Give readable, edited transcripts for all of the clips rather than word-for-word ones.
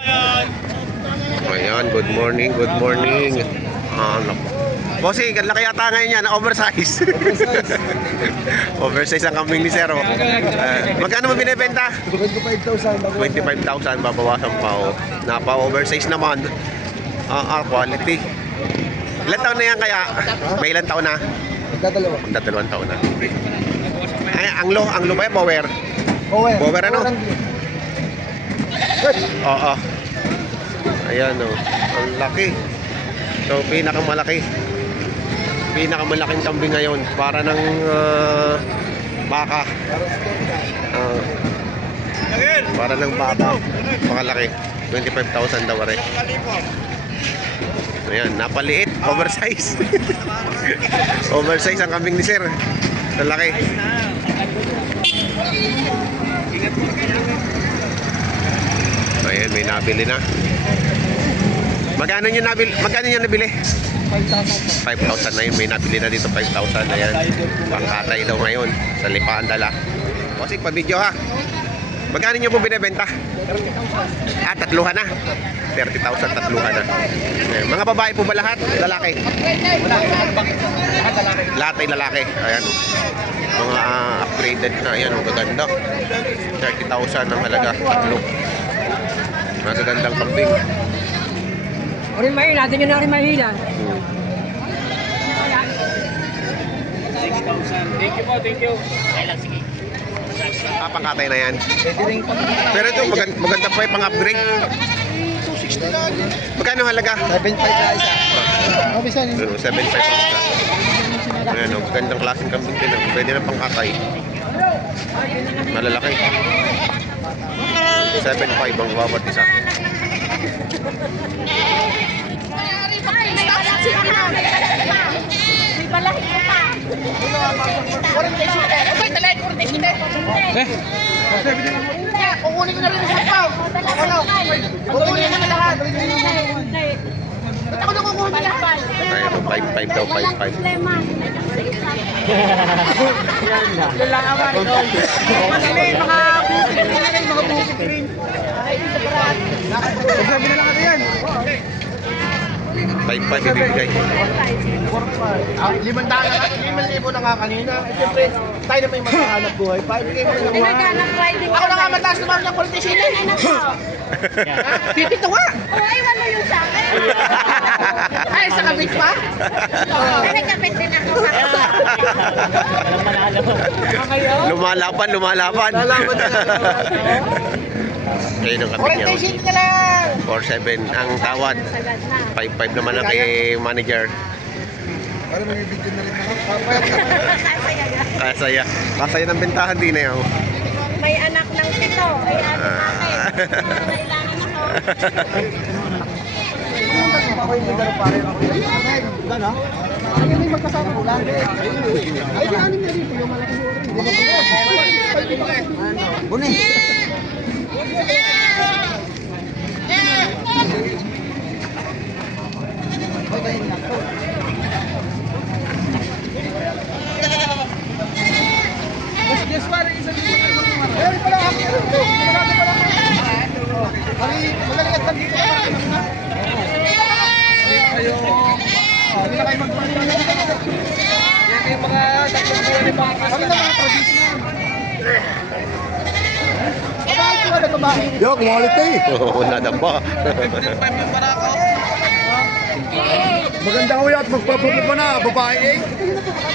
Ayan, good morning, good morning. Bossing, ang laki yata ngayon yan, oversize. Oversize ang kambing ni Sir. Magkano mo binibenta? 25,000. 25,000, babawasan pa. Napa-oversize naman. Quality. Ilan taon na yan kaya? May ilan taon na? Magdadalawa. Magdadalawang taon na. Ay, ang lo ba yan? Bower? Bower ano? Oo. Ayan o. Ang laki. So, pinakamalaking kambing ngayon. Para ng baka. Para ng baka. Makalaki. 25,000 daw rin. Ayan, napaliit. Oversize. Oversize ang kambing ni Sir. Ang laki. Ayan, may nabili na. Magkano nyo nabili? 5,000 na yun. May nabili na dito 5,000. Ayan. Pangkatay daw ngayon. Sa lipaan dala. Kasi pa-video ha. Magkano nyo po binibenta? Tatluhan na. 30,000 tatluhan na. Ayan. Mga babae po ba lahat? Lalaki? Lahat ay lalaki. Ayan. Mga upgraded na. Ayan. Magaganda. 30,000 ang halaga. Tatlo. Magagandang kambing. Orin mahila, tingnan na rin mahila. Thank you po, thank you. Pangkatay na yan. Pero ito, maganda pa yung pang-upgrade. 260 lang. Magkano halaga? 7.5 na isa. Okay, saan yun? 7.5 ang isa. Ayan, magandang klaseng kambing din. Pwede na pangkatay. Malalaki. 7.5 ang bawat isa. Kukunin ko na rin sa pao. Kukunin ko na lahat. Ba't ako na kukuha na lahat? Ayan, 5.5 daw, 5.5. Lalaman ito. Mga bukit rin. Sabi na lang ito yan. 5.5 ibibigay. 5,000 na nga kanina. Siyempre, tayo na may magkahanap buhay. Paibigay mo na lang. Ako na nga mataas naman ng politisina. Pipito nga. Ay, wala yung sa akin. Ay, sa kabit pa? Ay, nagkapit din ako. Lumalaban. Lalaban na lang. Ayun ang kapit niya. Orientation ka lang. 4.7 ang tawad. 5.5 naman ang kay manager. Para may video na rin ako. Kasaya. Kasaya ng bentahan din na yun. May anak ng pito. Ay, ano natin. Kailangan ako. Ako yung nagano pare ako. Gana? Ay, hindi magkasama ko lang. Ay, anim na dito yung malaki mo. Buni. Yes, pare, isa dito. Ay, pala ako. Marami pala ako. Ay, magaling at dito. Ayo. Hindi na kayo magpapalala. Yan yung mga tatlong buwan ni mga kasal. Ano mga traditional? Babae ko na babae. Yo, quality. Wala na ba? Maganda ko yan, magpapapo pa na, babae eh.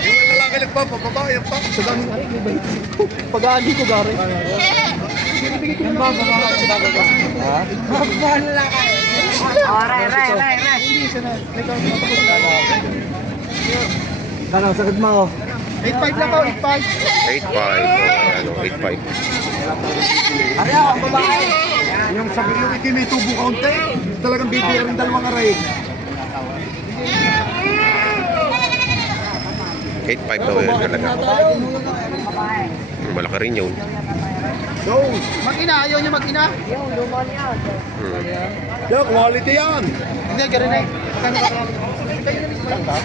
Yung lalaki nagpapababae, yan pa. Sa daming pag-aagi ko gari. Yan ba, babae sa babae? Ha? Babae lalaki. Ray. Hindi siya na. Ano, sakit mo? 8.5 lang ako, 8.5. 8.5. 8.5. Ano, babae. Yung sabi yung itim may tubo kaunti. Talagang bibira rin dalawang aray. 8.5 daw yun talaga. Malaki rin yun. Yo, mag-ina, ayaw niyo mag-ina? Yo, quality yan. Hindi, gano'n na eh. Magkano ba? Kayo na mismo lang ba?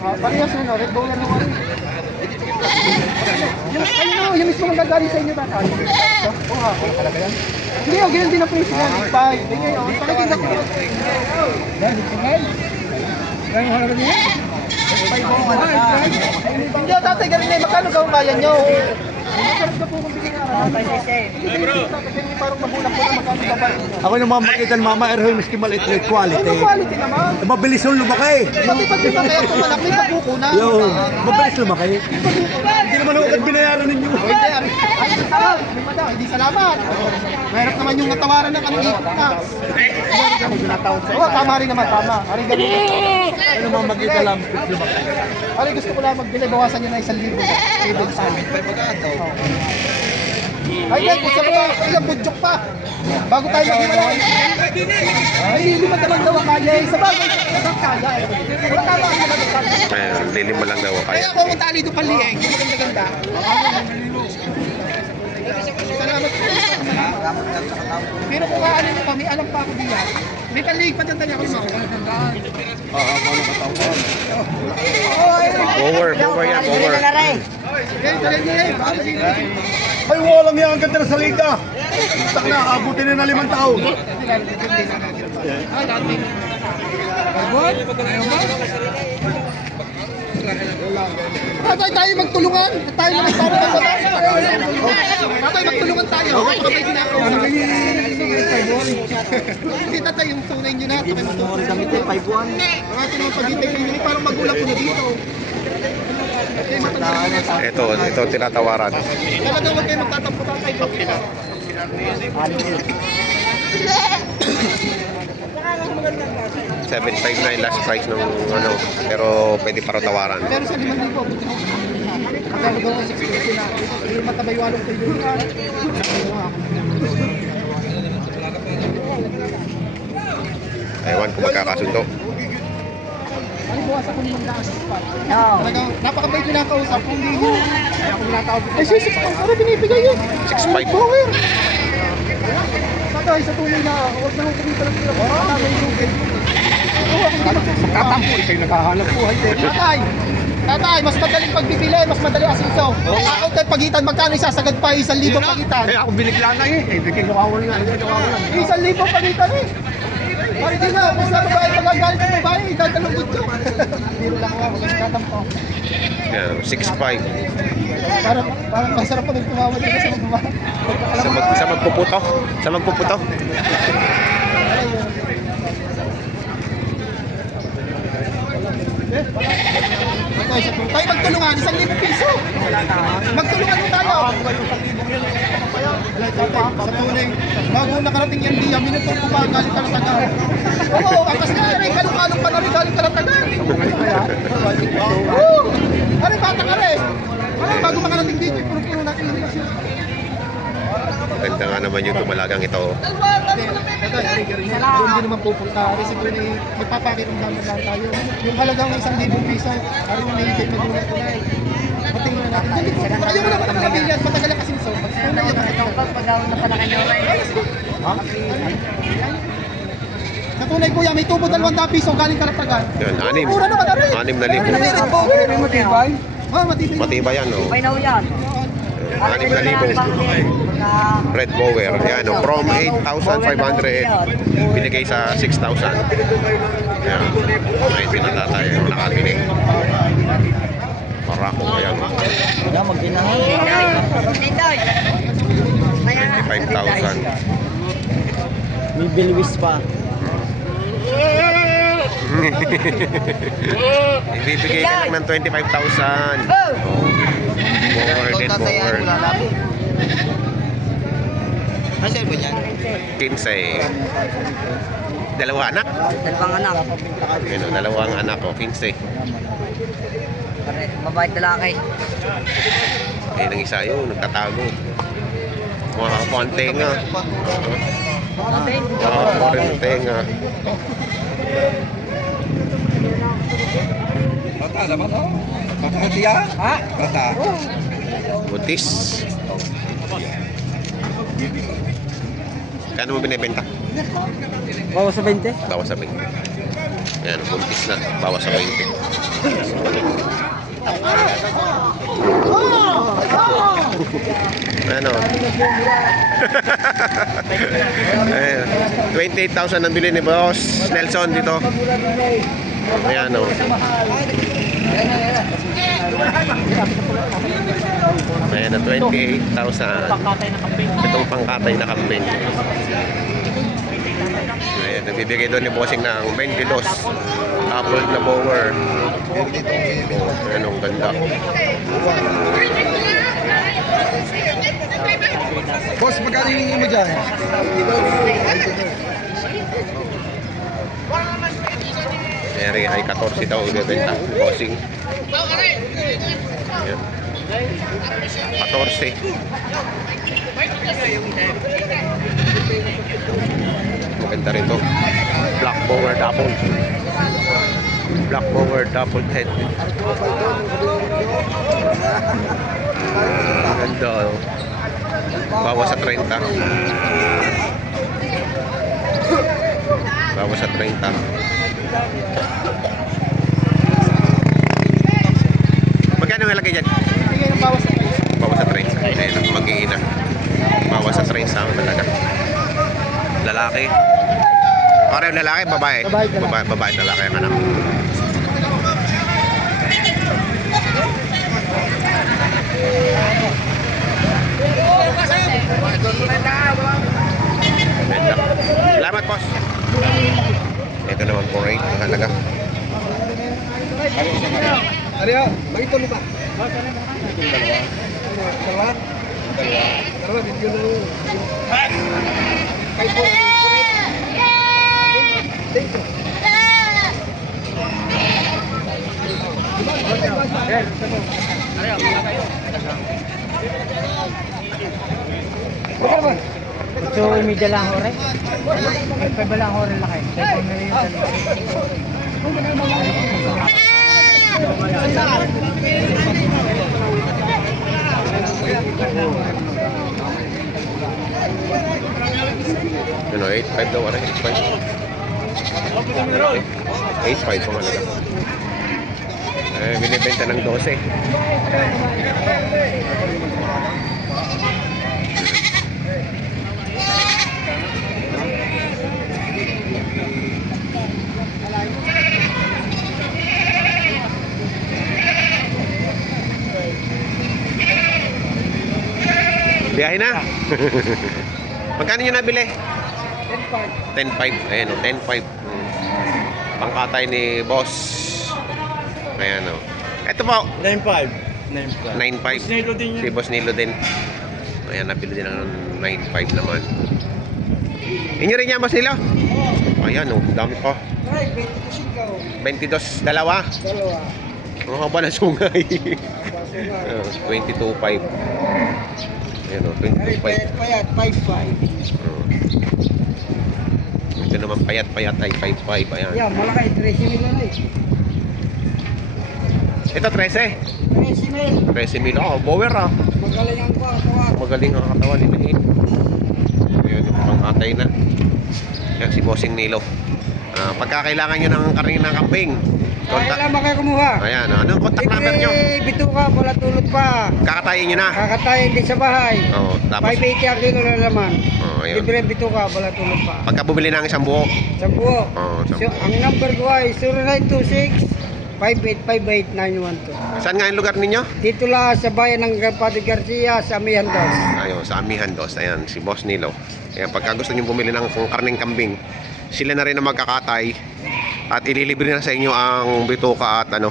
Parehas na, no? Red Bowler na wari. Yung mismo nang gagaling sa inyo, tatay. Oo nga, wala talaga yan. Hindi, ganyan din ang presyo yan. Big five. Ganyan, oh. Palagay na po. Yan, big five. Ganyan, halaga niya? Hindi, tatay, ganun na. Magkano gawang bayan nyo? Masarap na po kung bigyan ka. Hindi parang magulang ko na magkano ka ba? Ako yung mamakitan mama erhoy miski maliit na quality. Ano quality naman? Mabilis yung lumaki. Pati pag di ba kaya tumalak, may pagkuko na. Yo, mabilis lumaki. Hindi naman ako agad binayaran ninyo. Hindi, ay, hindi salamat. Mahirap naman yung natawaran ng anong ikot na. Oo, tama rin naman, tama. Ari, ganun. Ano mamakitan lang lumaki. Ari, gusto ko lang magbili, bawasan nyo na 1,000. Table sa amin. Ay, guys, gusto ko ba? Ilang budyok pa. Bago tayo maghiwalay. Ay, lima naman daw ang kaya. Sa bagay, isang kaya. Wala tama ang nagagawin. Ayun, lilim mo lang daw Kaya kaya. ako ang tali doon palieng. Maganda-ganda. Salamat po. Pero kung ano nyo pa, may alam pa ako diyan. May palig pa dyan ako mga. Power yan, power. Ay, walang yan. Ang ganda na salita. Tak na, abutin na 5 taon. Tatay, tayo magtulungan. Tayo naman tayo Tatay, magtulungan tayo. Kapag ginagawa. Hindi tatay, yung tunay nyo na. Tatay, magtulungan kami tayo, 5-1. Bakit naman pag-itay kayo? Parang magulang ko na dito. Ito tinatawaran. Talagang huwag kayo magtatampo tatay. 7.5 na yung last price ng ano, pero pwede pa raw tawaran. Pero sa 5,000 po, buti mo. Magkano daw ang 650 na. Yung matabay walong kayo doon. Ewan kung magkakasundo. Ano buwasan ko ng gas? Talagang napakabait yung nakausap. Kung hindi nyo, kaya ako tinatawag. Ay, sisip ako. Ano binibigay yun? 6.5. Power! Tatay, sa tuloy na, huwag na kong kumita lang sila. Baka may lugin. Katampo, kayo nakahanap buhay. Tatay, mas madaling pagbibili, mas madali asinso. Ako kahit pagitan, magkano isasagad pa 1,000 pagitan? Eh, ako binigla na eh. Eh, bigay kawawan nga. 1,000 pagitan eh. Pari din na, kung sa babae, magagalit ng babae, dadalong gudyo. Biro lang ako, magkatampo. Yan, 6.5. Parang masarap pa nagtumawa dito sa mga babae. Sa magpuputo. Sa magpuputo. Tayo magtulungan, 1,000 piso. Magtulungan mo tayo. Sa tunay, bago nakarating yan diya, minutong ko ba galing ka ng tagal. Oo, akas na rin, kalong-kalong pa na rin galing ka ng tagal. Oo, aray bata ka rin. Bago makarating dito, puro-puro natin yung relasyon. Maganda nga naman yung tumalagang ito. Doon din naman pupunta. Kasi doon ay magpapakiramdaman lang tayo. Yung halagang 1,000 piso, parang yung nahihigit magulang ko na eh. Patingin na natin. Hindi ko, ayaw mo naman ang kabilyan. Matagal ang kasinso. Pag-tunay yung kasinso. Pag-awon na pala kanyo. Sa tunay kuya, may tubo 200 piso galing Karatagan. Yan, 6. Mura naman na rin. 6,000. Red Power. Matibay? Oo, matibay. Matibay yan, oh. May na yan. 6,000. Red Power. Yan, oh. From 8,500 binigay sa 6,000. Yan. Ay, pinatatay. Nakabili. Parako ko yan. Oh. Wala, mag-ginahan. 25,000. May bilwis pa. Ibibigay ka lang ng 25,000. Bower, dead bower. Ano sa'yo ba yan? 15. Dalawa anak? Dalawang anak. Ano, dalawang anak ko, 15. Babae at lalaki. Eh, nang isa yun, nagtatago. Mga kapantenga. Mga kapantenga. Bata naman, oh. Bata siya? Ha? Bata. Buntis. Kano mo binibenta? Bawas sa 20? Bawas sa 20. Ayan, buntis na. Bawas sa 20. Ano? Ayan. 28,000 ang bili ni Boss Nelson dito. Ayan o. Ayan na 28,000. Itong pangkatay na kambing. Ayan, nagbibigay doon ni Bossing ng 22. Coupled na mower. Ayan ang ganda. Boss, magkano yung mo dyan? Mary ay 14 daw ibebenta. Bossing. Ayan. 14. Maganda rin to. Black Bower double. Black Bower double head. Ganda. Oh. Bawas sa 30. Bawas sa 30. Magkano ang lagay dyan? Bigay ng bawas sa price. Bawas sa 30. Ayun, mag-iina. Bawas sa 30 ang talaga. Lalaki. Pareho lalaki, babae. Babae, lalaki ang anak. Ganda. Salamat, boss. Ito naman po rate, ang halaga. Ariyo, bagito mo ba? Dalawa? Dalawa, video na yun. Kayo po. So, may dalang hore? May pabalang hore laki. Kaya kung may Ano, 8.5 daw, 8.5. 8.5 po halaga. Binibenta ng 12. Biyahe na. Magkano nyo nabili? 10.5. Ayan o, 10.5. Pangkatay ni Boss. Ayan o. Ito po. 9.5. 9.5. Si Boss Nilo din. Ayan, nabili din ng 9.5 naman. Inyo rin yan, Boss Nilo? Ayan o, dami pa. 22. Dalawa? Ang haba ng sungay. 22.5. Ayan o, 22.5. payat, 5.5. Ito naman payat-payat ay 5.5. Ayan. Yan, malaki, 13 mil na eh. Ito 13. 13 mil. 13 mil. Oh, bower ah. Magaling ang katawan. Magaling ang katawan ni Nahin. Ayan, yung pang-atay na. Yan si Bossing Nilo. Pagkakailangan nyo ng karning ng kambing. Kailan ba kayo kumuha? Ayan, ano ang contact number nyo? Bituka, wala tulot pa. Kakatayin nyo na. Kakatayin din sa bahay. Oo, tapos, 580 ang kilo na laman. ayun. Libre bituka, wala tulot pa. Pagka bumili ng isang buo. Sa buo. Oo, So, ang number ko ay 0926-5858-912. Saan nga yung lugar ninyo? Dito lang sa bayan ng Padre Garcia sa Miandas. Ayun, sa Amihan Dos. Ayan, si Boss Nilo. Ayan, pagka gusto nyo bumili ng karning kambing, sila na rin ang magkakatay at ililibre na sa inyo ang bituka at ano,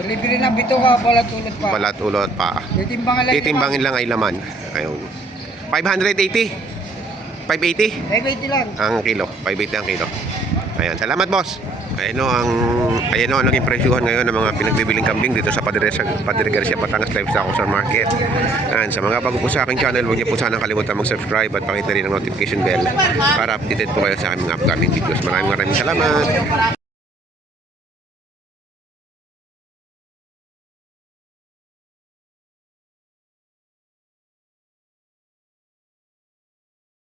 Libre na bituka, wala tulot pa. balat ulot pa. Titimbangin lang. Titimbangin lang ay laman. Ayun. 580. 580 580 lang. ang kilo. 580 ang kilo. Ayan, salamat boss. Ayan o ang naging presyuhan ngayon ng mga pinagbibiling kambing dito sa Padre Garcia, Batangas Livestock Auction Market. Ayan, sa mga bago po sa aking channel, huwag niyo po sanang kalimutan mag-subscribe at pakita rin ang notification bell para updated po kayo sa aming mga upcoming videos. Maraming salamat.